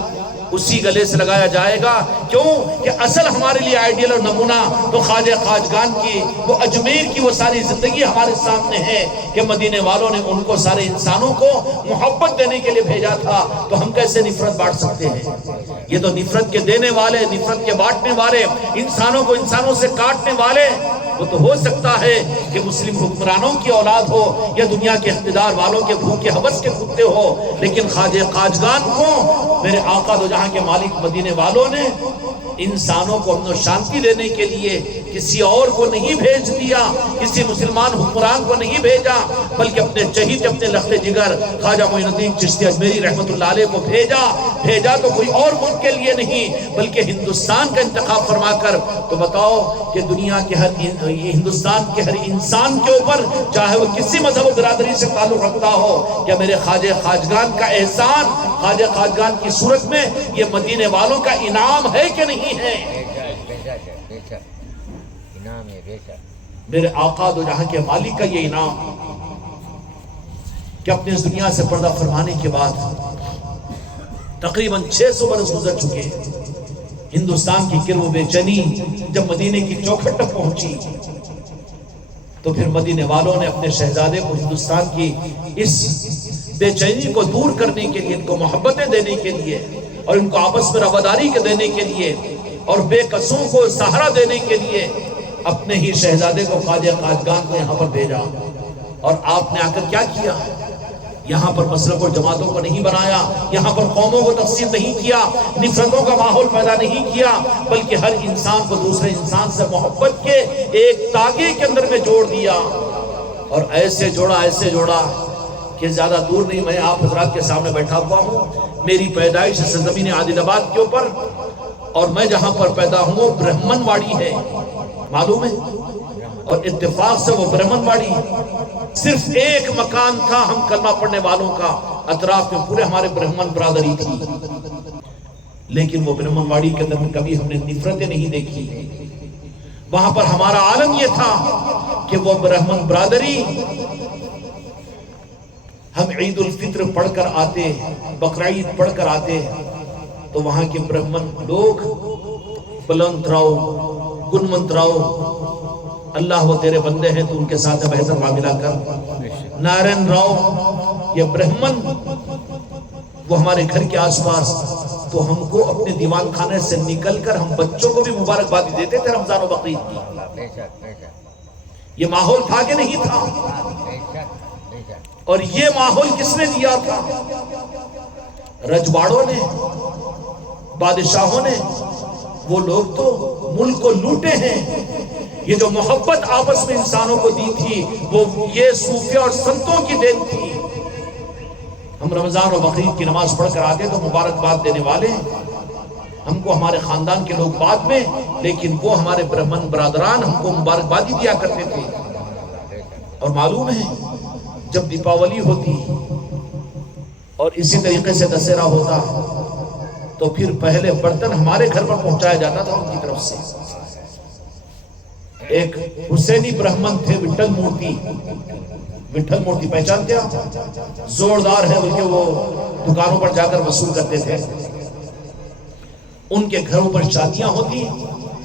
اسی گلے سے لگایا جائے گا۔ کیوں کہ اصل ہمارے لیے آئیڈیل اور نمونہ تو خواجہ خواجگان کی، وہ اجمیر کی وہ ساری زندگی ہمارے سامنے ہے کہ مدینے والوں نے ان کو، سارے انسانوں کو محبت دینے کے لیے بھیجا تھا، تو ہم کیسے نفرت بانٹ سکتے ہیں؟ یہ تو نفرت کے دینے والے، نفرت کے بانٹنے والے، انسانوں کو انسانوں سے کاٹنے والے، وہ تو ہو سکتا ہے کہ مسلم حکمرانوں کی اولاد ہو یا دنیا کے اقتدار والوں کے بھوکے ہوس کے کتے ہو، لیکن خواجہ خواجگان کو میرے آقا دو جہاں کے مالک مدینے والوں نے انسانوں کو امن و شانتی دینے کے لیے کسی اور کو نہیں بھیج دیا، کسی مسلمان حکمران کو نہیں بھیجا، بلکہ اپنے چہیتے، اپنے لخت جگر خواجہ معین الدین چشتی اجمیری رحمت اللہ علیہ کو بھیجا تو کوئی اور ملک کے لیے نہیں بلکہ ہندوستان کا انتخاب فرما کر۔ تو بتاؤ کہ دنیا کے ہندوستان کے ہر انسان کے اوپر، چاہے وہ کسی مذہب و برادری سے تعلق رکھتا ہو، کیا میرے خواجہ خواجگان کا احسان، خواجہ خواجگان کی صورت میں یہ مدینے والوں کا انعام ہے کہ نہیں ہے؟ میرے آقا دو جہاں کے مالک کا یہ انعام کہ اپنے اس دنیا سے پردہ فرمانے کے بعد تقریباً 600 برس گزر چکے، ہندوستان کی کرب و بے چینی جب مدینے کی چوکھٹ تک پہنچی تو پھر مدینے والوں نے اپنے شہزادے کو ہندوستان کی اس بے چینی کو دور کرنے کے لیے، ان کو محبتیں دینے کے لیے، اور ان کو آپس میں رواداری کے دینے کے لیے، اور بے قصوں کو سہارا دینے کے لیے اپنے ہی شہزادے کو خواجہ خواجگان کو یہاں پر بھیجا۔ اور آپ نے آ کر کیا کیا؟ یہاں پر مسلک اور جماعتوں کو نہیں بنایا، یہاں پر قوموں کو تقسیم نہیں کیا، نفرتوں کا ماحول پیدا نہیں کیا، بلکہ ہر انسان کو دوسرے انسان سے محبت کے ایک تاغے کے اندر میں جوڑ دیا، اور ایسے جوڑا کہ زیادہ دور نہیں، میں آپ حضرات کے سامنے بیٹھا ہوا ہوں، میری پیدائش سرزمین عادل آباد کے اوپر، اور میں جہاں پر پیدا ہوں وہ برہمن واڑی ہے، معلوم ہے؟ اور اتفاق سے وہ برہمن واڑی صرف ایک مکان تھا ہم کلمہ پڑھنے والوں کا، اطراف میں پورے ہمارے برہمن برادری تھی، لیکن وہ برہمن واڑی کے اندر میں کبھی ہم نے نفرتیں نہیں دیکھی۔ وہاں پر ہمارا عالم یہ تھا کہ وہ برہمن برادری، ہم عید الفطر پڑھ کر آتے، بقرعید پڑھ کر آتے، تو وہاں کے برہمن لوگ بلند راؤ، گنمنت راؤ، اللہ وہ تیرے بندے ہیں تو ان کے ساتھ بہتر معاملہ کر، نارائن راؤ، یہ برہمن وہ ہمارے گھر کے آس پاس، تو ہم کو اپنے دیوان خانے سے نکل کر ہم بچوں کو بھی مبارکبادی دیتے تھے رمضان و بقرعید کی۔ یہ ماحول تھا کہ نہیں تھا؟ اور یہ ماحول کس نے دیا تھا؟ رجواڑوں نے، بادشاہوں نے، وہ لوگ تو ملک کو لوٹے ہیں۔ یہ جو محبت آپس میں انسانوں کو دی تھی وہ یہ صوفیہ اور سنتوں کی دین تھی۔ ہم رمضان و بقرعید کی نماز پڑھ کر آتے تو مبارکباد دینے والے ہم کو ہمارے خاندان کے لوگ بعد میں، لیکن وہ ہمارے برہمن برادران ہم کو مبارکبادی دیا کرتے تھے۔ اور معلوم ہے جب دیپاولی ہوتی اور اسی طریقے سے دسہرہ ہوتا تو پھر پہلے برتن ہمارے گھر پر پہنچایا جاتا تھا ان کی طرف سے۔ ایک حسینی برہمن تھے وٹھل مورتی پہچانتے ہیں؟ زوردار ہے بلکہ وہ دکانوں پر جا کر وصول کرتے تھے۔ ان کے گھروں پر شادیاں ہوتی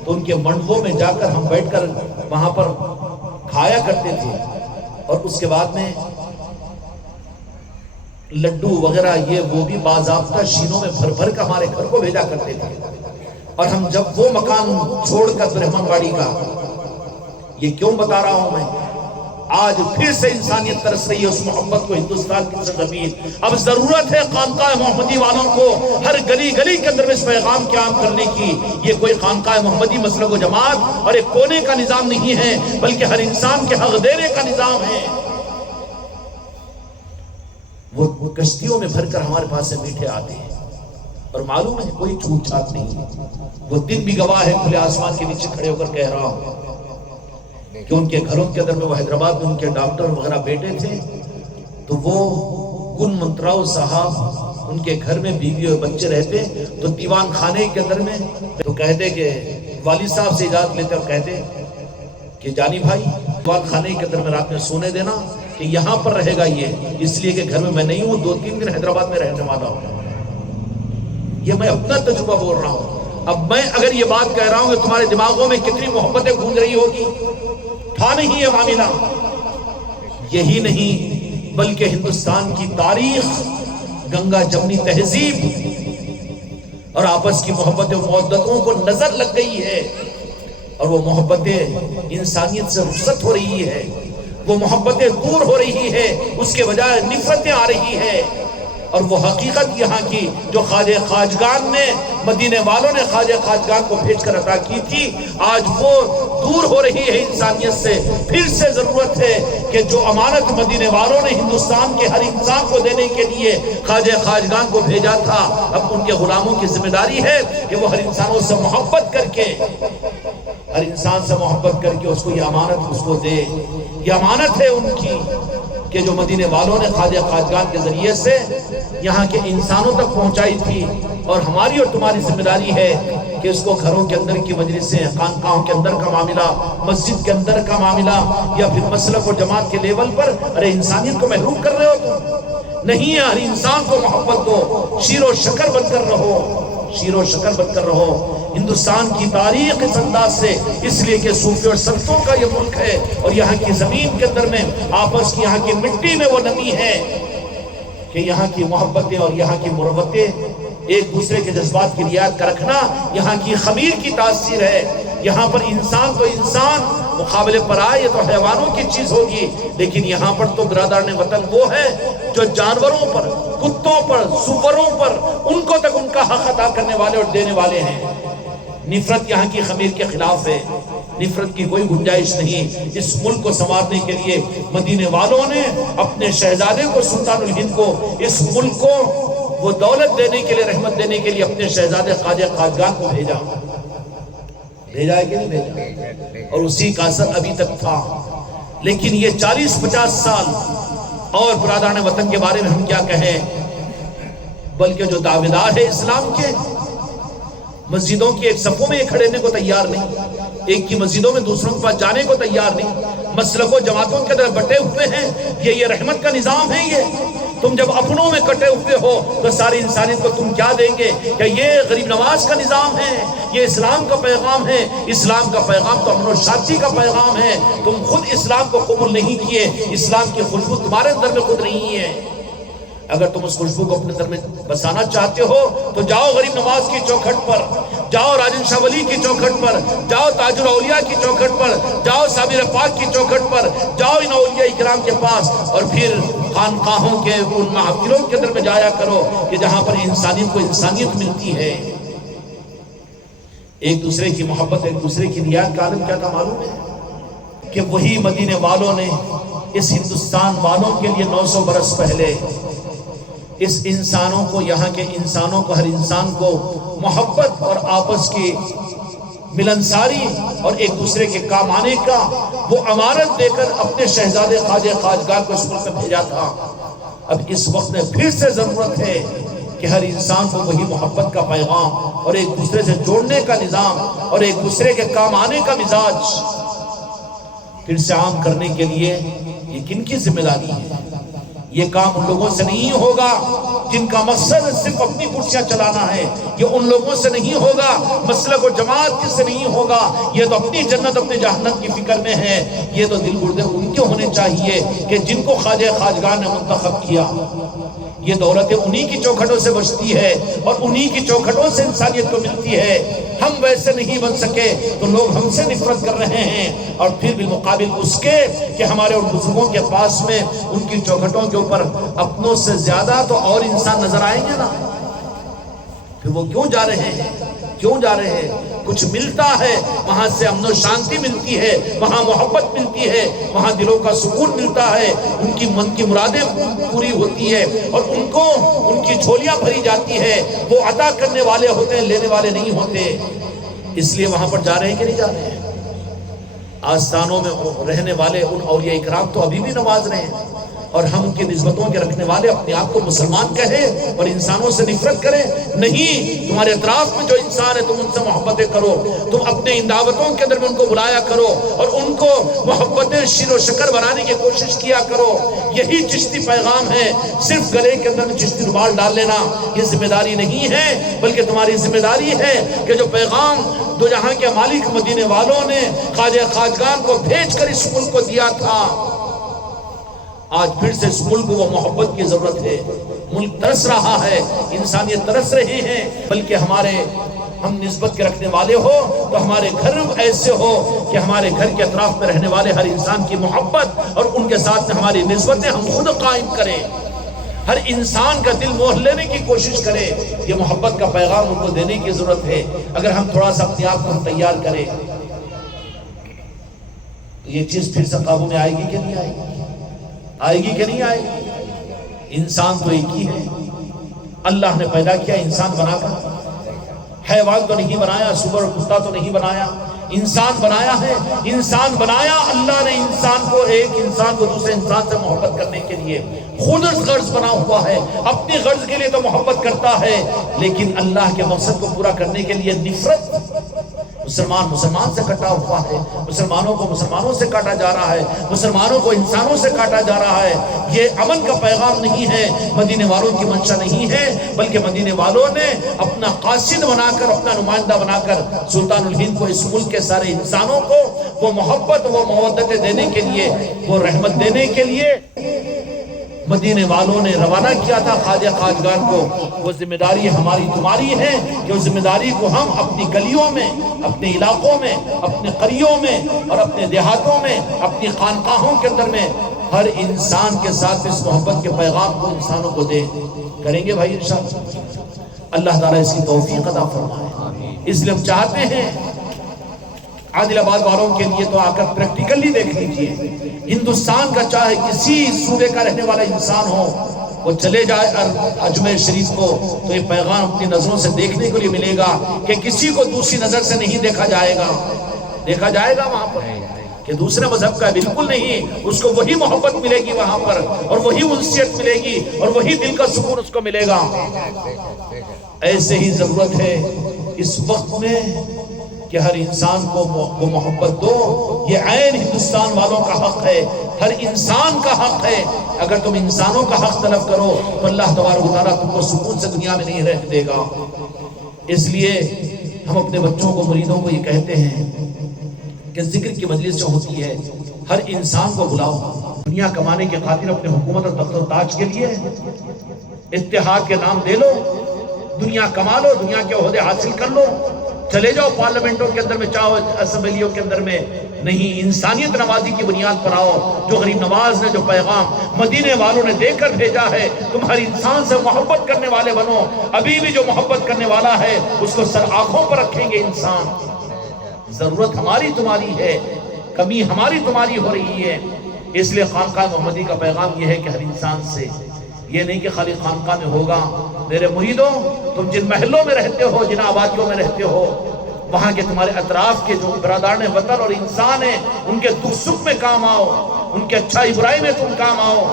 تو ان کے منڈووں میں جا کر ہم بیٹھ کر وہاں پر کھایا کرتے تھے، اور اس کے بعد میں لڈو وغیرہ یہ وہ بھی باضابطہ شینوں میں بھر بھر کر ہمارے گھر کو بھیجا کرتے تھے۔ اور ہم جب وہ مکان چھوڑ کر برہمن واڑی کا، یہ کیوں بتا رہا ہوں میں، آج پھر سے انسانیت ترس رہی ہے اس محبت کو ہندوستان کی سرزمین۔ اب ضرورت ہے خانقاہ محمدی والوں کو ہر گلی گلی کے اندر اس پیغام کے عام کرنے کی۔ یہ کوئی خانقاہ محمدی مسلک و جماعت اور ایک کونے کا نظام نہیں ہے، بلکہ ہر انسان کے حق دینے کا نظام ہے۔ وہ کشتیوں میں بھر کر ہمارے پاس سے میٹھے آتے ہیں، اور معلوم ہے کوئی چھوٹ چھاٹ نہیں۔ وہ دن بھی گواہ ہے، کھلے آسمان کے نیچے کھڑے ہو کر کہہ رہا ہوں کہ ان کے گھروں کے اندر میں، وہ حیدرآباد میں ان کے ڈاکٹر وغیرہ بیٹے تھے، تو وہ گن منتراؤ صاحب ان کے گھر میں بیوی اور بچے رہتے، تو دیوان خانے کے اندر میں تو کہتے کہ والد صاحب سے اجازت لیتے اور کہتے کہ جانی بھائی دیوان خانے کے اندر میں رات میں سونے دینا، کہ یہاں پر رہے گا یہ، اس لیے کہ گھر میں نہیں ہوں، 2-3 دن حیدرآباد میں رہنے والا ہوں۔ یہ میں اپنا تجربہ بول رہا ہوں۔ اب میں اگر یہ بات کہہ رہا ہوں کہ تمہارے دماغوں میں کتنی محبتیں گونج رہی ہوگی، تھا نہیں یہ معاملہ۔ یہی نہیں بلکہ ہندوستان کی تاریخ، گنگا جمنی تہذیب اور آپس کی محبت و محبتوں کو نظر لگ گئی ہے، اور وہ محبتیں انسانیت سے رخصت ہو رہی ہے، وہ محبتیں دور ہو رہی ہے، اس کے بجائے نفرتیں آ رہی ہے۔ اور وہ حقیقت یہاں کی جو خواجہ خواجگان نے، مدینے والوں نے خواجہ خواجگان کو بھیج کر عطا کی تھی، آج وہ دور ہو رہی ہے انسانیت سے۔ پھر سے ضرورت ہے کہ جو امانت مدینے والوں نے ہندوستان کے ہر انسان کو دینے کے لیے خواجہ خواجگان کو بھیجا تھا، اب ان کے غلاموں کی ذمہ داری ہے کہ وہ ہر انسانوں سے محبت کر کے، ہر انسان سے محبت کر کے اس کو یہ امانت اس کو دے۔ یہ امانت ہے ان کی کہ جو مدینے والوں نے خواجہ خواجگان کے ذریعے سے یہاں کے انسانوں تک پہنچائی تھی، اور ہماری اور تمہاری ذمہ داری ہے کہ اس کو گھروں کے اندر کی مجلسیں، خانقاہوں کے اندر کا معاملہ، مسجد کے اندر کا معاملہ، یا پھر مسلک اور جماعت کے لیول پر، ارے انسانیت کو محروم کر رہے ہو تم۔ نہیں ہے، ہر انسان کو محبت دو، شیر و شکر بن کر رہو، شیر و شکر بن کر رہو۔ ہندوستان کی تاریخ اس انداز سے، اس لیے کہ صوفی اور سنتوں کا یہ ملک ہے، اور یہاں کی زمین کے اندر میں آپس کی، یہاں کی مٹی میں وہ نمی ہے کہ یہاں کی محبتیں اور یہاں کی مروتیں، ایک دوسرے کے جذبات کی رعایت کا رکھنا یہاں کی خمیر کی تاثیر ہے۔ یہاں پر انسان تو انسان، مقابلے پر آئے یہ تو حیوانوں کی چیز ہوگی، لیکن یہاں پر تو برادران وطن وہ ہے جو جانوروں پر، کتوں پر، سپروں پر، ان کو تک ان کا حق ادا کرنے والے اور دینے والے ہیں۔ نفرت یہاں کی خمیر کے خلاف ہے، نفرت کی کوئی گنجائش نہیں۔ اس ملک کو سنوارنے کے لیے مدینے والوں نے اپنے شہزادے کو، سلطان الہند کو، اس ملک کو وہ دولت دینے کے لیے، رحمت دینے کے لیے اپنے شہزادے خواجہ خواجگان کو بھیجا۔ بھیجا ہے کہ نہیں بھیجا؟ اور اسی کا اثر ابھی تک تھا۔ لیکن یہ 40-50 سال اور برادران وطن کے بارے میں ہم کیا کہیں، بلکہ جو دعویدار ہے اسلام کے، مسجدوں کی ایک صفوں میں کھڑے ہونے کو تیار نہیں، ایک کی مسجدوں میں دوسروں کے پاس جانے کو تیار نہیں، مسلک و جماعتوں کے اندر بٹے ہوئے ہیں۔ یہ رحمت کا نظام ہے۔ یہ تم جب اپنوں میں کٹے ہوئے ہو تو ساری انسانیت کو تم کیا دیں گے؟ کیا یہ غریب نواز کا نظام ہے؟ یہ اسلام کا پیغام ہے؟ اسلام کا پیغام تو امن و شادی کا پیغام ہے۔ تم خود اسلام کو قبول نہیں کیے، اسلام کی خوشبو تمہارے اندر میں خود نہیں ہے۔ اگر تم اس خوشبو کو اپنے اندر میں بسانا چاہتے ہو تو جاؤ غریب نواز کی چوکھٹ پر، جاؤ راجن شاہ ولی کی چوکھٹ پر، جاؤ تاج الاولیاء کی چوکھٹ پر، جاؤ صابر پاک کی چوکھٹ پر، جاؤ ان اولیاء اکرام کے پاس، اور پھر خانقاہوں کے ان محفلوں کے اندر میں جایا کرو کہ جہاں پر انسانیت کو انسانیت ملتی ہے۔ ایک دوسرے کی محبت، ایک دوسرے کی رعایت کا عالم کیا تھا معلوم ہے؟ کہ وہی مدینے والوں نے اس ہندوستان والوں کے لیے 900 برس پہلے اس انسانوں کو، یہاں کے انسانوں کو، ہر انسان کو محبت اور آپس کی ملنساری اور ایک دوسرے کے کام آنے کا وہ امانت دے کر اپنے شہزادے خواجہ خواجگان کو اس ملک میں بھیجا تھا۔ اب اس وقت میں پھر سے ضرورت ہے کہ ہر انسان کو وہی محبت کا پیغام اور ایک دوسرے سے جوڑنے کا نظام اور ایک دوسرے کے کام آنے کا مزاج پھر سے عام کرنے کے لیے یہ کن کی ذمہ داری ہے؟ یہ کام ان لوگوں سے نہیں ہوگا جن کا مقصد صرف اپنی کرسیاں چلانا ہے، یہ ان لوگوں سے نہیں ہوگا، مسلک و جماعت کس سے نہیں ہوگا، یہ تو اپنی جنت اپنے جہنم کی فکر میں ہے۔ یہ تو دل گردے ان کے ہونے چاہیے کہ جن کو خواجہ خواجگان نے منتخب کیا۔ یہ دولت انہی کی چوکھٹوں سے بچتی ہے اور انہی کی چوکھٹوں سے انسانیت کو ملتی ہے۔ ہم ویسے نہیں بن سکے تو لوگ ہم سے نفرت کر رہے ہیں، اور پھر بالمقابل اس کے کہ ہمارے اور بزرگوں کے پاس میں ان کی چوکھٹوں کے اوپر اپنوں سے زیادہ تو اور انسان نظر آئیں گے نا، پھر وہ کیوں جا رہے ہیں؟ کیوں جا رہے ہیں؟ کچھ ملتا ہے وہاں سے، امن و شانتی ملتی ہے، وہاں محبت ملتی ہے، وہاں دلوں کا سکون ملتا ہے، ان کی من کی مرادیں پوری ہوتی ہے، اور ان کو ان کی جھولیاں بھری جاتی ہے۔ وہ عطا کرنے والے ہوتے ہیں، لینے والے نہیں ہوتے۔ اس لیے وہاں پر جا رہے ہیں کہ نہیں جا رہے ہیں؟ آستانوں میں رہنے والے ان اولیاء اکرام تو ابھی بھی نواز رہے ہیں، اور ہم ان کی نسبتوں کے رکھنے والے اپنے آپ کو مسلمان کہیں اور انسانوں سے نفرت کریں؟ نہیں، تمہارے اطراف میں جو انسان ہے تم ان سے محبتیں کرو، تم اپنے ان دعوتوں کے اندر میں ان کو بلایا کرو اور ان کو محبتیں شیر و شکر بنانے کی کوشش کیا کرو۔ یہی چشتی پیغام ہے۔ صرف گلے کے اندر میں چشتی رومال ڈال لینا یہ ذمہ داری نہیں ہے، بلکہ تمہاری ذمہ داری ہے کہ جو پیغام دو جہاں کے مالک مدینے والوں نے خواجہ خواجگان کو بھیج کر اس ملک کو دیا تھا، آج پھر سے اس ملک کو وہ محبت کی ضرورت ہے۔ ملک ترس رہا ہے، انسانیت ترس رہے ہیں، بلکہ ہم نسبت کے رکھنے والے ہو تو ہمارے گھر ایسے ہو کہ ہمارے گھر کے اطراف میں رہنے والے ہر انسان کی محبت اور ان کے ساتھ میں ہماری نسبتیں ہم خود قائم کریں، ہر انسان کا دل موہ لینے کی کوشش کریں۔ یہ محبت کا پیغام ان کو دینے کی ضرورت ہے۔ اگر ہم تھوڑا سا اپنے آپ کو تیار کریں تو یہ چیز پھر سے قابو میں آئے گی کہ نہیں آئے گی؟ آئے گی کہ نہیں آئے گی؟ انسان تو ایک ہی ہے، اللہ نے پیدا کیا انسان بنا کر، حیوان تو نہیں بنایا، سور اور کتا تو نہیں بنایا، انسان بنایا ہے۔ انسان بنایا اللہ نے انسان کو، ایک انسان کو دوسرے انسان سے محبت کرنے کے لیے، خود غرض بنا ہوا ہے، اپنی غرض کے لیے تو محبت کرتا ہے، لیکن اللہ کے مقصد کو پورا کرنے کے لیے نفرت، مسلمان سے کٹا ہوا ہے، مسلمانوں کو مسلمانوں سے کاٹا جا رہا ہے، مسلمانوں کو انسانوں سے کاٹا جا رہا ہے۔ یہ امن کا پیغام نہیں ہے، مدینے والوں کی منشا نہیں ہے، بلکہ مدینے والوں نے اپنا قاصد بنا کر، اپنا نمائندہ بنا کر سلطان الہند کو، اس ملک کے سارے انسانوں کو وہ محبت، وہ مودت دینے کے لیے، وہ رحمت دینے کے لیے مدینے والوں نے روانہ کیا تھا خواجہ خواجگان کو۔ وہ ذمہ داری ہماری تمہاری ہے کہ اس ذمہ داری کو ہم اپنی گلیوں میں، اپنے علاقوں میں، اپنے قریوں میں اور اپنے دیہاتوں میں، اپنی خانقاہوں کے اندر میں ہر انسان کے ساتھ اس محبت کے پیغام کو انسانوں کو دیں۔ کریں گے بھائی انشاءاللہ؟ اللہ تعالیٰ اس کی توفیق عطا فرمائے۔ اس لیے ہم چاہتے ہیں عادل آباد والوں کے لیے تو آ کر پریکٹیکلی دیکھ لیجئے، ہندوستان کا چاہے کسی صوبے کا رہنے والا انسان ہو، وہ چلے جائے اجمیر شریف کو تو یہ پیغام اپنی نظروں سے دیکھنے کے لیے ملے گا کہ کسی کو دوسری نظر سے نہیں دیکھا جائے گا۔ دیکھا جائے گا وہاں پر کہ دوسرے مذہب کا بالکل نہیں، اس کو وہی محبت ملے گی وہاں پر، اور وہی انسیت ملے گی، اور وہی دل کا سکون اس کو ملے گا۔ ایسے ہی ضرورت ہے اس وقت میں کہ ہر انسان کو وہ محبت دو۔ یہ عین ہندوستان والوں کا حق ہے، ہر انسان کا حق ہے۔ اگر تم انسانوں کا حق طلب کرو تو اللہ تبارک و تعالیٰ تم کو سکون سے دنیا میں نہیں رہنے دے گا۔ اس لیے ہم اپنے بچوں کو، مریدوں کو یہ کہتے ہیں کہ ذکر کی مجلس جو ہوتی ہے ہر انسان کو بلاؤ، دنیا کمانے کی خاطر اپنے حکومت اور تخت و تاج کے لیے اتحاد کے نام دے لو، دنیا کما لو، دنیا کے عہدے حاصل کر لو، چلے جاؤ پارلیمنٹوں کے اندر میں، چاہو اسمبلیوں کے اندر میں، نہیں، انسانیت نوازی کی بنیاد پر آؤ۔ جو غریب نواز نے جو پیغام مدینے والوں نے دے کر بھیجا ہے، تم ہر انسان سے محبت کرنے والے بنو۔ ابھی بھی جو محبت کرنے والا ہے اس کو سر آنکھوں پر رکھیں گے انسان۔ ضرورت ہماری تمہاری ہے، کمی ہماری تمہاری ہو رہی ہے۔ اس لیے خانقاہ محمدی کا پیغام یہ ہے کہ ہر انسان سے، یہ نہیں کہ خالی خانقاہ میں ہوگا۔ میرے مریدوں، تم جن محلوں میں رہتے ہو، جن آبادیوں میں رہتے ہو، وہاں کے تمہارے اطراف کے جو برادران وطن اور انسان ہیں، ان کے دکھ سکھ میں کام آؤ، ان کے اچھائی برائی میں تم کام آؤ،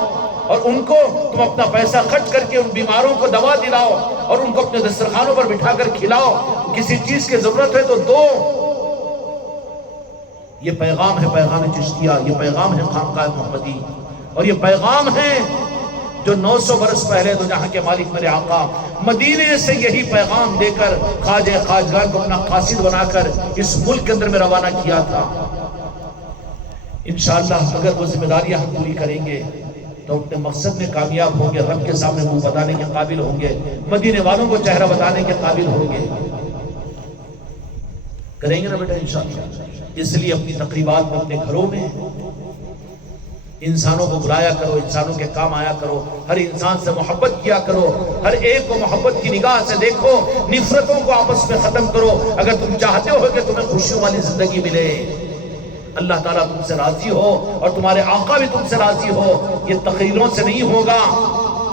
اور ان کو تم اپنا پیسہ خرچ کر کے ان بیماروں کو دوا دلاؤ اور ان کو اپنے دسترخوانوں پر بٹھا کر کھلاؤ۔ کسی چیز کی ضرورت ہے تو دو۔ یہ پیغام ہے پیغام چشتیہ، یہ پیغام ہے خانقاہ محمدی، اور یہ پیغام ہے جو 900 برس پہلے دو جہاں کے مالک میرے آقا مدینے سے یہی پیغام دے کر خواجہ خواجگان کو اپنا قاصد بنا کر اس ملک کے اندر میں روانہ کیا تھا۔ انشاءاللہ اگر وہ ذمہ داریاں ہم پوری کریں گے تو اپنے مقصد میں کامیاب ہوں گے، رب کے سامنے منہ بتانے کے قابل ہوں گے، مدینے والوں کو چہرہ بتانے کے قابل ہوں گے۔ کریں گے نا بیٹا انشاءاللہ؟ اس لیے اپنی تقریبات میں اپنے گھروں میں انسانوں کو بلایا کرو، انسانوں کے کام آیا کرو، ہر انسان سے محبت کیا کرو، ہر ایک کو محبت کی نگاہ سے دیکھو، نفرتوں کو آپس میں ختم کرو اگر تم چاہتے ہو کہ تمہیں خوشیوں والی زندگی ملے۔ اللہ تعالیٰ تم سے راضی ہو اور تمہارے آقا بھی تم سے راضی ہو۔ یہ تقریروں سے نہیں ہوگا،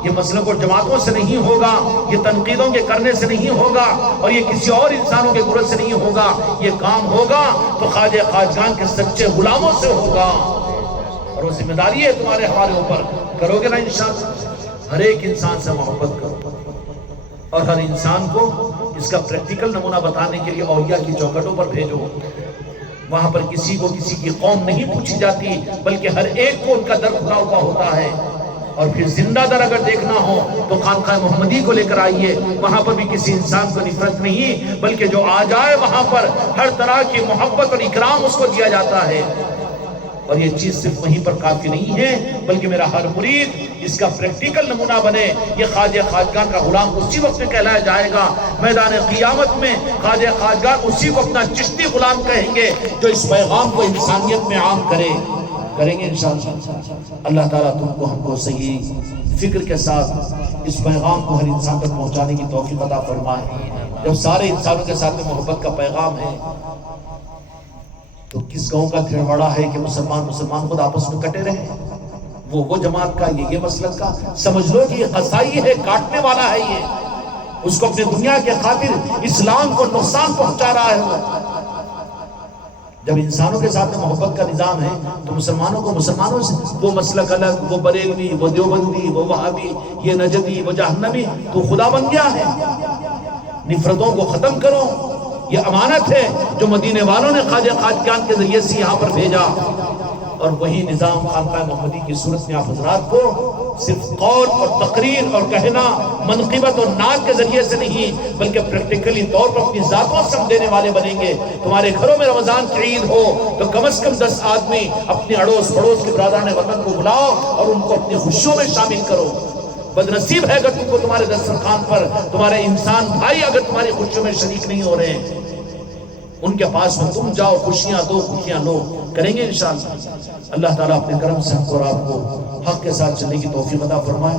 یہ مسلک اور جماعتوں سے نہیں ہوگا، یہ تنقیدوں کے کرنے سے نہیں ہوگا، اور یہ کسی اور انسانوں کے گرد سے نہیں ہوگا۔ یہ کام ہوگا تو خواجہ خواجگان کے سچے غلاموں سے ہوگا، اور وہ ذمہ داری ہے تمہارے ہمارے اوپر۔ کرو گے نا انشاءاللہ؟ ہر ایک انسان سے محبت کرو، اور ہر انسان کو اس کا پریکٹیکل نمونہ بتانے کے لیے اولیاء کی چوکھٹوں پر بھیجو۔ وہاں پر کسی کو کسی کی قوم نہیں پوچھی جاتی، بلکہ ہر ایک کو ان کا در کھلا ہوا ہوتا ہے۔ اور پھر زندہ در اگر دیکھنا ہو تو خانقاہ محمدی کو لے کر آئیے، وہاں پر بھی کسی انسان کو نفرت نہیں، بلکہ جو آ جائے وہاں پر ہر طرح کی محبت اور اکرام اس کو دیا جاتا ہے۔ اور یہ چیز صرف وہیں پر کافی نہیں ہے، بلکہ میرا ہر مرید اس کا پریکٹیکل نمونہ بنے۔ یہ خواجہ خواجگان کا غلام اسی وقت میں کہلایا جائے گا، میدان قیامت میں خواجہ خواجگان اسی کو اپنا چشتی غلام کہیں گے جو اس پیغام کو انسانیت میں عام کرے۔ کریں گے انشاءاللہ؟ اللہ تعالیٰ تم کو ہم کو صحیح فکر کے ساتھ اس پیغام کو ہر انسان تک پہنچانے کی توفیق عطا فرمائے۔ جب سارے انسانوں کے ساتھ محبت کا پیغام ہے تو کس گاؤں کا دھڑواڑا ہے کہ مسلمان خود آپس میں کٹے رہے؟ وہ جماعت کا، یہ مسلک کا، سمجھ لو کہ یہ قصائی ہے، کاٹنے والا ہے، یہ اس کو اپنے دنیا کے خاطر اسلام کو نقصان پہنچا رہا ہے۔ جب انسانوں کے ساتھ محبت کا نظام ہے تو مسلمانوں کو مسلمانوں سے، وہ مسلک الگ، وہ بریلوی، وہ دیوبندی، وہ وہابی، یہ نجدی، وہ جہنمی، تو خدا بن گیا ہے۔ نفرتوں کو ختم کرو، یہ امانت ہے جو مدینے والوں نے خواجہ خواجگان کے ذریعے سے یہاں پر بھیجا، اور وہی نظام خانقاہ محمدی کی صورت میں آپ حضرات کو صرف قول اور تقریر اور کہنا، منقبت اور نعت کے ذریعے سے نہیں، بلکہ پریکٹیکلی طور پر اپنی ذاتوں سے ہم دینے والے بنیں گے۔ تمہارے گھروں میں رمضان کی عید ہو تو کم از کم 10 آدمی اپنے اڑوس پڑوس کے برادران وطن کو بلاؤ اور ان کو اپنی خوشیوں میں شامل کرو۔ بدنصیب ہے اگر تم کو تمہارے دسترخوان پر تمہارے انسان بھائی اگر تمہاری خوشیوں میں شریک نہیں ہو رہے ہیں، ان کے پاس میں تم جاؤ، خوشیاں دو، خوشیاں لو۔ کریں گے انشاءاللہ؟ اللہ تعالیٰ اپنے کرم سے ہم کو اور آپ کو حق کے ساتھ چلنے کی توفیق عطا فرمائے۔